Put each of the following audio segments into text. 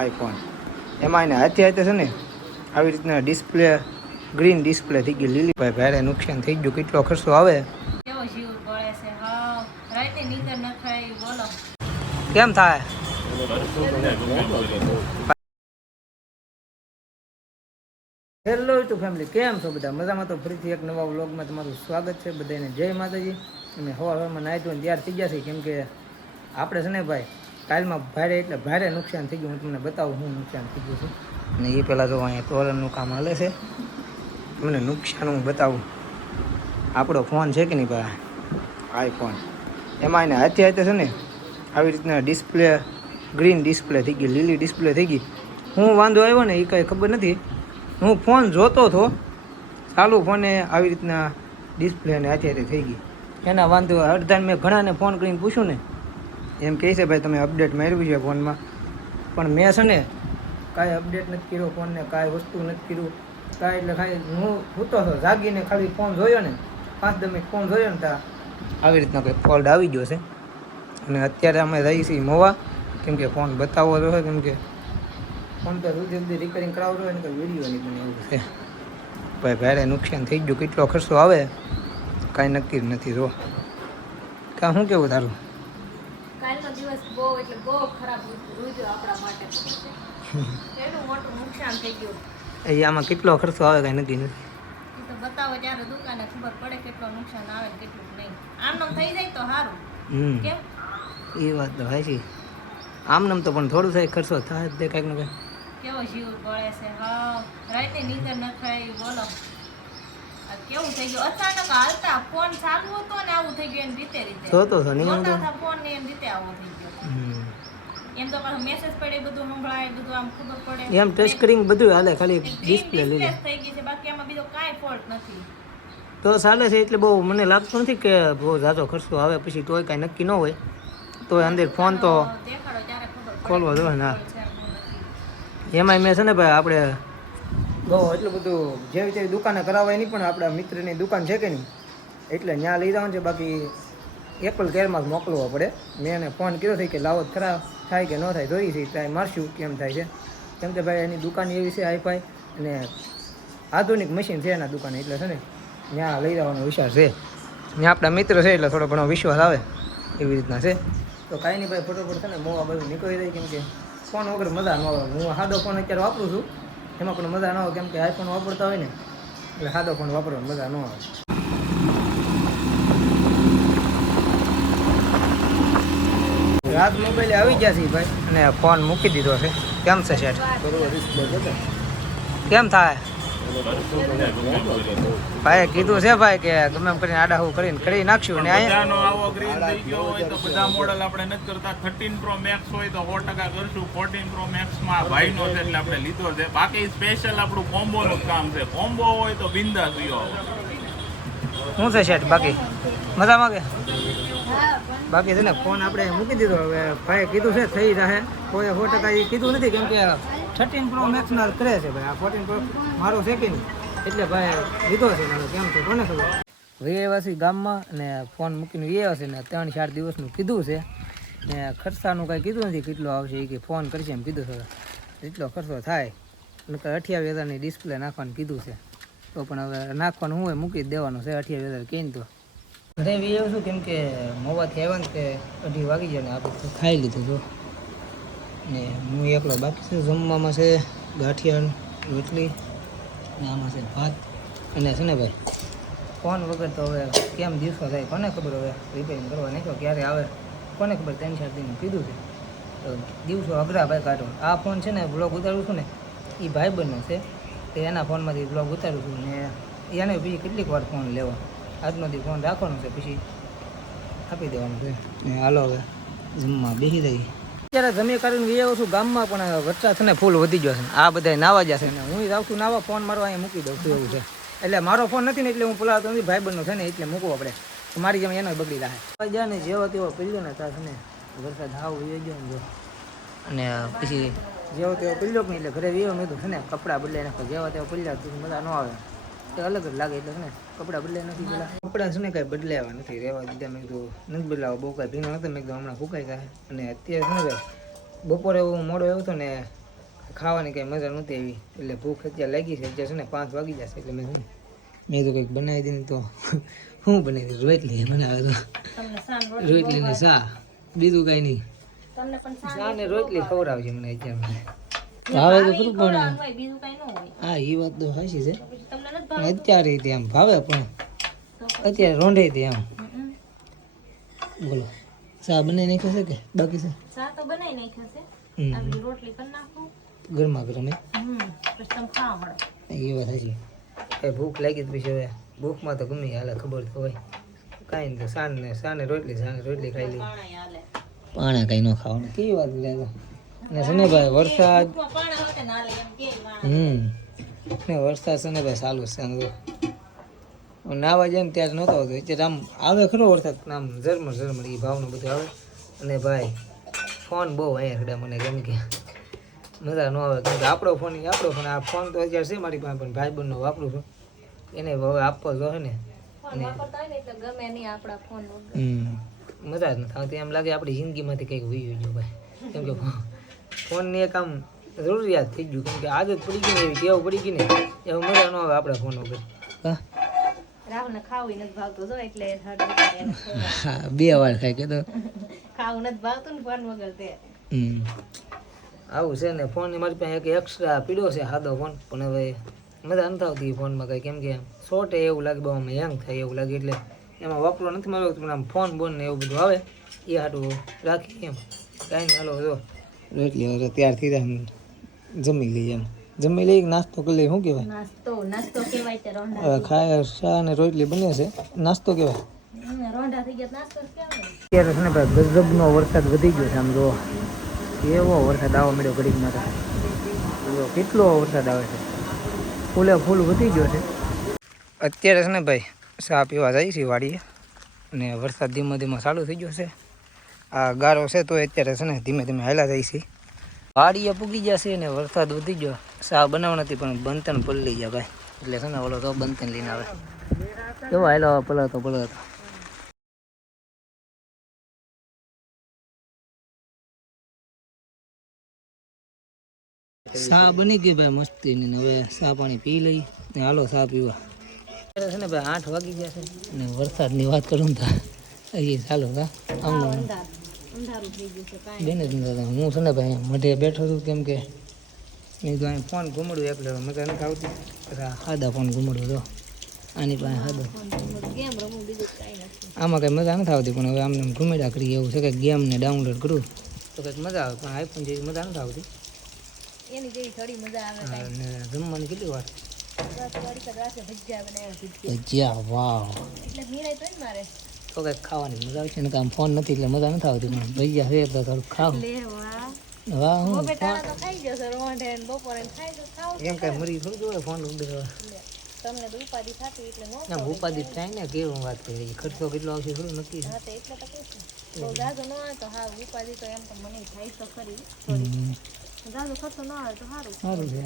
IPhone એમાં એને હાથે હાથે છે ને આવી રીતના ડિસ્પ્લે ગ્રીન ડિસ્પ્લે થઈ ગઈ લીલી ભાઈ ભારે નુકસાન થઈ ગયું. કેટલો ખર્ચો આવે કેવો જીવ બળે છે. હા રાતે નીંદર ન થાય બોલો કેમ થાય. હેલો ટુ ફેમિલી, કેમ છો બધા? મજામાં? તો ફરીથી એક નવા વ્લોગમાં તમારું સ્વાગત છે. બધાને જય માતાજી. અમે સવારમાં નાહી ધોઈને તૈયાર થઈ ગયા છીએ, કેમ કે આપણે છે ને ભાઈ કાલમાં ભારે એટલે ભારે નુકસાન થઈ ગયું. હું તમને બતાવું શું નુકસાન થઈ ગયું છે. અને એ પહેલાં જો અહીંયા તોરણનું કામ હાલે છે. તમને નુકસાન હું બતાવું. આપણો ફોન છે કે નહીં ભાઈ, આઈફોન એમાં એને હાથે હાથે છે ને આવી રીતના ડિસ્પ્લે ગ્રીન ડિસ્પ્લે થઈ ગઈ, લીલી ડિસ્પ્લે થઈ ગઈ. હું વાંધો આવ્યો ને એ કાંઈ ખબર નથી. હું ફોન જોતો હતો, ચાલુ ફોને આવી રીતના ડિસ્પ્લે અને હાથે હાથે થઈ ગઈ. એના વાંધો અડધાને મેં ઘણાને ફોન કરીને પૂછ્યું ને, એમ કહે છે ભાઈ તમે અપડેટ માર્યું છે ફોનમાં, પણ મેં છે ને કાંઈ અપડેટ નથી કર્યો ફોનને, કાંઈ વસ્તુ નથી કર્યું કાંઈ. એટલે ખાલી હું સૂતો હતો, જાગીને ખાલી ફોન જોયો ને, 5-10 મિનિટ ફોન જોયો ને ત્યાં આવી રીતના કંઈ ફોલ્ટ આવી ગયો છે. અને અત્યારે અમે રહીએ છીએ મોવા, કેમ કે ફોન બતાવવો રહ્યો, કેમ કે ફોન તો જલ્દી રિપેરિંગ કરાવવો હોય ને કંઈ વિડીયો નહીં, પણ એવું છે ભાઈ ભારે નુકસાન થઈ ગયું. કેટલો ખર્ચો આવે કાંઈ નક્કી જ નથી. જો કાં શું કેવું તારું? કાલનો દિવસ બહુ એટલે બહુ ખરાબ રૂજ્યો આપણા માટે. એટલું મોટું નુકસાન થઈ ગયું. આમાં કેટલો ખર્ચો આવે કાંઈ નક્કી નથી. એ તો બતાવો ત્યારે દુકાને ખબર પડે કેટલો નુકસાન આવે ને કેટલું નહીં. આમ થઈ જાય તો સારું. કેમ એ વાત તો હોય છે. આમ તો પણ થોડું થાય, ખર્ચો થાય જ કાંઈક ને કાંઈક. કેવો જીવ બળે છે. હા રાતે નીંદર ન થાય બોલો. કેવું થઈ ગયું અચાનક હાલતા ફોન ચાલુ હતો ને આવું થઈ ગયું. એમ રીતે જોતો હતો ને ફોન ને એમ રીતે આવું થઈ ગયો. એમ તો પાછું મેસેજ પડે બધું સંભળાય, બધું આમ ખબર પડે. એમ ટચ સ્ક્રીન બધું હાલે, ખાલી ડિસ્પ્લે લીધી થઈ ગઈ છે. બાકી આમાં બીજો કાંઈ ફોલ્ટ નથી. તો ચાલે છે. એટલે બહુ મને લાગતું નથી કે બહુ ઝાઝો ખર્ચો આવે. પછી તોય કાંઈ નક્કી ન હોય તો અંદર ફોન તો દેખાડો ત્યારે ખબર ખોલવો જોઈએ ને. એમાંય મેં છે ને ભાઈ આપણે બહુ એટલું બધું જેવી તેવી દુકાને કરાવાય નહીં, પણ આપણા મિત્રની દુકાન છે કે નહીં એટલે ત્યાં લઈ જવાનું છે. બાકી એપલ કેરમાં જ મોકલવો પડે. મેં એને ફોન કર્યો છે કે લાવો ખરાબ થાય કે ન થાય જોઈ છે, ટ્રાય મારશું કેમ થાય છે. કેમ કે ભાઈ એની દુકાન એવી છે હાઈફાઈ અને આધુનિક મશીન છે એના દુકાને, એટલે છે ને ત્યાં લઈ જવાનો વિચાર છે. ત્યાં આપણા મિત્ર છે એટલે થોડો ઘણો વિશ્વાસ આવે એવી રીતના છે. તો કાંઈ નહીં ભાઈ, ફટોફટ છે ને મોવા બધું નીકળી જાય, કેમ કે ફોન વગર મજા ન આવે. હું સાદો ફોન અત્યારે વાપરું છું, એમાં પણ મજા ન આવે, કેમ કે આઈફોન વાપરતા હોય ને એટલે સાદો ફોન વાપરવાની મજા ન આવે. રાત મોબાઈલ આવી ગયા છે ભાઈ, અને ફોન મૂકી દીધો છે. કેમ છે શેઠ? કેમ થાય ભાઈ? કીધું છે ભાઈ કે ગમે એમ કરીને આડા હું કરીને કરી નાખશું. અને બધાનો આવો ગ્રીન થઈ ગયો હોય તો બધા મોડલ આપણે નથી કરતા. 13 Pro Max હોય તો 100% કરશું. 14 Pro Max માં ભાઈનો છે એટલે આપણે લીધો છે. બાકી સ્પેશિયલ આપણું કોમ્બોનું કામ છે. કોમ્બો હોય તો બિંદાસ લ્યો. શું છે શેઠ? બાકી મજામાં કે? બાકી છે ને ફોન આપણે મૂકી દીધો. હવે ભાઈ કીધું છે થઈ જશે, કોઈ 100% એ કીધું નથી, કેમ કે 13 Pro Max ના કરે છે ભાઈ. આ 14 Pro મારો છે કે નહીં એટલે ભાઈ લીધો છે. કેમ છે કોને ખબર. વ્યવાસી ગામમાં અને ફોન મૂકીને વ્યવા છે ને 3-4 દિવસનું કીધું છે ને ખર્ચાનું કાંઈ કીધું નથી કેટલો આવશે. એ કે ફોન કરશે એમ કીધું છે. એટલો ખર્ચો થાય નકર 28,000ની ડિસ્પ્લે નાખવાનું કીધું છે. તો પણ હવે નાખવાનું હું હોય મૂકી જ દેવાનું છે 28,000 કહીને. તો ઘરે વ્યવ છું, કેમ કે મોવાથી આવ્યા ને તે 2:30 વાગી જાય ને આપણે ખાઈ લીધું જો. ને હું એકલો બાકી છે. જમવામાં છે ગાંઠિયા રોટલી ને આમાં છે ભાત. અને છે ને ભાઈ ફોન વગર તો હવે કેમ દિવસો થાય કોને ખબર. હવે રિપેરિંગ કરવા નાખ્યો ક્યારે આવે કોને ખબર. 3-4 દિન કીધું છે તો દિવસો અઘરા ભાઈ કાઢો. આ ફોન છે ને બ્લોગ ઉતારું છું ને એ ભાઈબંધનો છે, તે એના ફોનમાંથી બ્લોગ ઉતારું છું ને એને પછી કેટલીક વાર ફોન લેવો. આજનો દી ફોન રાખવાનો છે, પછી આપી દેવાનું છે. ને હાલો હવે જમવા બેસી જઈએ. અત્યારે જમી કરીને વી આવું છું ગામમાં, પણ વરસાદ છે ને ફૂલ વધી ગયો છે. આ બધા નાવા જશે ને હું જાઉં છું નાવા. ફોન મારો અહીંયા મૂકી દઉં છું એવું છે. એટલે મારો ફોન નથી ને એટલે હું પુલાવતો નથી, ભાઈબંધનો છે ને એટલે મૂકવો પડે. મારી જેમ એનો બગડી રાખે જાય ને જેવો તેવો પીલ્યો ને ત્યાં છે ને વરસાદ હાવ વી ગયો ને જો. અને પછી જેવો તેવો પીલ્યો પણ એટલે ઘરે વીવો મેં છે ને કપડાં બદલાઈ નાખો. જેવા તેવો પીલ્યા તો મજા ન આવે, તે અલગ જ લાગે. એટલે છે ને કપડાં બદલાઈ નથી પેલા. કપડાં છે ને કાંઈ બદલાવા નથી, રહેવા દીધા. મેં કીધું નથી બદલાવા, બહુ કાંઈ ભીનો નતો. મેં કીધું હમણાં ફૂંકાઈ જાય. અને અત્યારે છે ને ભાઈ બપોરે હું મોડો આવ્યો હતો ને ખાવાની કંઈ મજા નહોતી આવી એટલે ભૂખ અત્યારે લાગી છે. અત્યારે છે ને 5 વાગી જશે એટલે મેં તો કંઈક બનાવી દીધું. તો શું બનાવી દીધું? રોટલી બનાવે તો તમને સાન રોટલી ને શા, બીજું કાંઈ નહીં. તમને પણ શા ને રોટલી ખવડાવશે મને અત્યારે. ભાવે ભાવે તો ખરું પણ હોય બીજું કઈ ન હોય. હા એ વાત તો સાચી છે. પછી તમને નથી પણ અત્યારે તે આમ ભાવે પણ અત્યારે રોંઢે તે આમ. બોલો શા બનાવી નાખ્યો છે કે બાકી છે? ચા તો બનાવી નાખ્યો છે. હમ. આવી રોટલી કરી નાખું. ગરમા ગરમ પછી તમે ખાવા મળો. એ વાત સાચી. કઈ ભૂખ લાગી તો પછી હવે ભૂખમાં તો ગમે હાલે, ખબર તો હોય. કાંઈ નહીં, સાને રોટલી ખાઈ લઈ. પાણા હાલે. પાણા કઈ ન ખાવાનું કેવી વાત કરે તો. ને છે ને ભાઈ વરસાદ, ભૂખમાં પાણા હોતે ને હાલે એમ કે પાણા. ને વરસાદ છે ને ભાઈ ચાલુ છે. નાવા જાય ને ત્યારે નહોતો આવતો, અત્યારે આમ આવે ખરો વરસાદ, આમ ઝરમર એ ભાવનું બધું આવે. અને ભાઈ ફોન બહુ અહીંયા ખડા મને, કેમ કે મજા ન આવે. કેમ કે આપણો ફોન આ ફોન તો અત્યારે છે મારી પાસે, પણ ભાઈ બંધનો વાપરું છું, એને હવે આપવો જોઈએ ને. ફોન વાપરતા હોય ને એટલે ગમે નહીં આપણા ફોન વગર. મજા જ નથી આવતી. એમ લાગે આપણી જિંદગીમાંથી કંઈક વહી ગયું ભાઈ. કેમ કે ફોનની એક આમ જરૂરિયાત થઈ ગયું, કેમ કે આદત પડી ગઈ ને, એવી ટેવ પડી ગઈ ને, એવું મજા ન આવે આપણા ફોન વગર. હા રાહુલને ખાવું નથી ભાવતું જો એટલે હા 2 વાર ખાય કે તો ખાવું નથી ભાવતું ને ફોન વગર તે. આવું છે ને. ફોન મારી પાસે એક એક્સ્ટ્રા પીડ્યો છે સાદો ફોન, પણ હવે મજા નથી આવતી ફોનમાં કંઈ, કેમ કે શોર્ટ એવું લાગે, બહુ આમાં હેંગ થાય એવું લાગે, એટલે એમાં વાપરો નથી મારો. પણ આમ ફોન બોન ને એવું બધું આવે એ હાટું રાખી એમ. કાંઈ નહીં, હાલો જો રોટલી હવે તૈયાર થઈ જાય, જમી લઈએ. એમ જમી લઈએ, નાસ્તો કરી લઈએ. શું કહેવાય? નાસ્તો કહેવાય તે રોંઢા. હવે ખાય શા અને રોટલી બને છે, નાસ્તો કહેવાય. રોંઢા થઈ ગયા નાસ્તો કહેવાય. અત્યારે છે ને ભાઈ ગજબનો વરસાદ વધી ગયો છે. આમ જો એવો વરસાદ આવવા મળ્યો ઘડીકમાં તો. જો કેટલો વરસાદ આવે છે, ફૂલે ફૂલ વધી ગયો છે. અત્યારે છે ને ભાઈ ચા પીવા જાય છે વાડીએ, અને વરસાદ ધીમે ધીમે ચાલુ થઈ ગયો છે. આ ગારો છે તો અત્યારે છે ને ધીમે ધીમે હાલા જાય છે. વાડીએ પૂગી જશે ને વરસાદ વધી ગયો. ચા બનાવવા નથી પણ બંતન પલળી ગયા ભાઈ, એટલે છે ને ઓલો તો બંતન લઈને આવે. કેવો હાલો પલળતો. ચા બની ગઈ ભાઈ મસ્તી ની. હવે ચા પાણી પી લઈ ને હાલો ચા પીવા. અત્યારે છે ને ભાઈ 8 વાગી ગયા છે ને વરસાદની વાત કરું તો અહીં ચાલો કા આમ અંધારું થઈ ગયું છે કાંઈ. બેન જ નથી. હું છે ને ભાઈ મઢે બેઠો છું, કેમ કે મેં તો અહીં ફોન ઘૂમડું એકલે મજા નથી આવતી. સાદા ફોન ઘૂમડું તો આની પાસે સાદો. ગેમ રમું બીજું કાંઈ નથી. આમાં કંઈ મજા નથી આવતી, પણ હવે આમને ઘૂમેડા કરીએ એવું છે કે ગેમને ડાઉનલોડ કરું તો કંઈક મજા આવે, પણ આઈફોન જેવી મજા નથી આવતી. એની જેવી થોડી મજા આવે કાંઈ. અને જમવાની કેટલી વાર? ભજીયા બનાવ્યા ભજીયા, વાવ. એટલે નિરાય તો ને મારે તો કંઈક ખાવાની મજા આવશે ને. આમ ફોન નથી એટલે મજા નથી આવતી, પણ ભજીયા છે તો થોડુંક ખાવ. લેવા વાહ હું બેટા તો ખાઈ જશે રોંઢે ને બપોરે ને ખાઈ તો ખાવ એમ કાંઈ મરી થોડું જોવે ફોન ઉડે. તમને તો ઉપાધિ થતી એટલે નો ના ઉપાધિ થાય ને, કેવું વાત કરી, ખર્ચો કેટલો આવશે થોડું નક્કી છે. હા તો એટલે તો કહું છું બહુ જાજો ન આવે તો હા ઉપાધિ તો એમ તો મને થાય તો ખરી. જાજો ખર્ચો ન આવે તો સારું. સારું છે.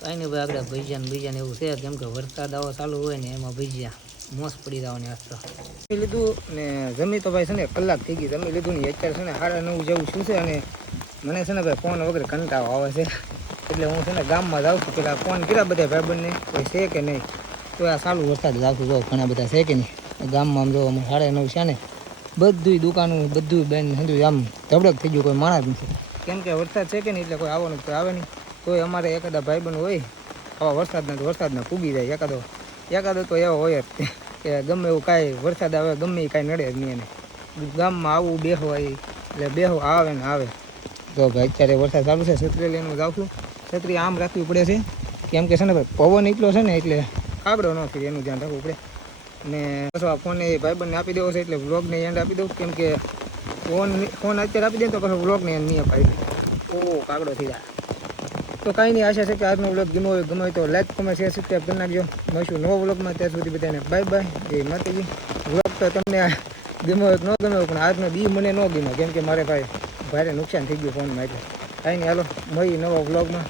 કાંઈ નહીં ભાઈ, આગળ ભજીયા ને એવું છે, કેમ કે વરસાદ આવો ચાલુ હોય ને એમાં ભજીયા મોસ પડી જવાની આસ્તો. જમી લીધું ને જમી તો ભાઈ છે ને કલાક થઈ ગઈ જમી લીધું ને. અત્યારે છે ને 9:30 જેવું શું છે, અને મને છે ને ભાઈ ફોન વગર કંટાળો આવે છે, એટલે હું છે ને ગામમાં જાઉં છું. પેલા ફોન કર્યા બધા ભાઈબંધને કોઈ છે કે નહીં, તો આ ચાલુ વરસાદ જાઉં છું. જો ઘણા બધા છે કે નહીં ગામમાં. આમ જો અમે 9:30 છે ને બધું દુકાનો બધું બેન બધું આમ ધબડક થઈ ગયું, કોઈ માણસ નથી. કેમ કે વરસાદ છે કે નહીં એટલે કોઈ આવવાનું તો આવે નહીં. તોય અમારે એકાદા ભાઈબંધ હોય આવા વરસાદના પૂગી જાય. એકાદો તો એવો હોય જ કે ગમે એવું કાંઈ વરસાદ આવે ગમે એ કાંઈ નડે જ નહીં એને. ગામમાં આવું બેહવા એટલે બેહો આવે ને આવે. તો ભાઈ અત્યારે વરસાદ ચાલુ છે, છત્રી લઈને જાઉં છું. છત્રી આમ રાખવી પડે છે, કેમ કે છે ને ભાઈ પવન એટલો છે ને એટલે કાગડો ન થાય એનું ધ્યાન રાખવું પડે. ને પાછો આ ફોન એ ભાઈબંધને આપી દેવો છે, એટલે વ્લોગને એન્ડ આપી દઉં. કેમ કે ફોન અત્યારે આપી દે તો પાછો વ્લોગને એન્ડ નહીં અપાય. કાગડો થઈ જાય. તો કાંઈ નહીં, આશા છે કે આજનો વ્લોગ ગમ્યો હોય તો લાઈક કોમેન્ટ શેર સબસ્ક્રાઈબ કરી નાખજો. મળશું નવો વ્લોગમાં, ત્યાં સુધી બધાને બાય બાય, જય માતાજી. વ્લોગ તો તમને ગમ્યો હોય કે ન ગમ્યો હોય, પણ આજનો દી મને ન ગમ્યો, કેમ કે મારે ભાઈ ભારે નુકસાન થઈ ગયું ફોનમાં. એટલે કાંઈ નહીં, હાલો મળીએ નવા વ્લોગમાં.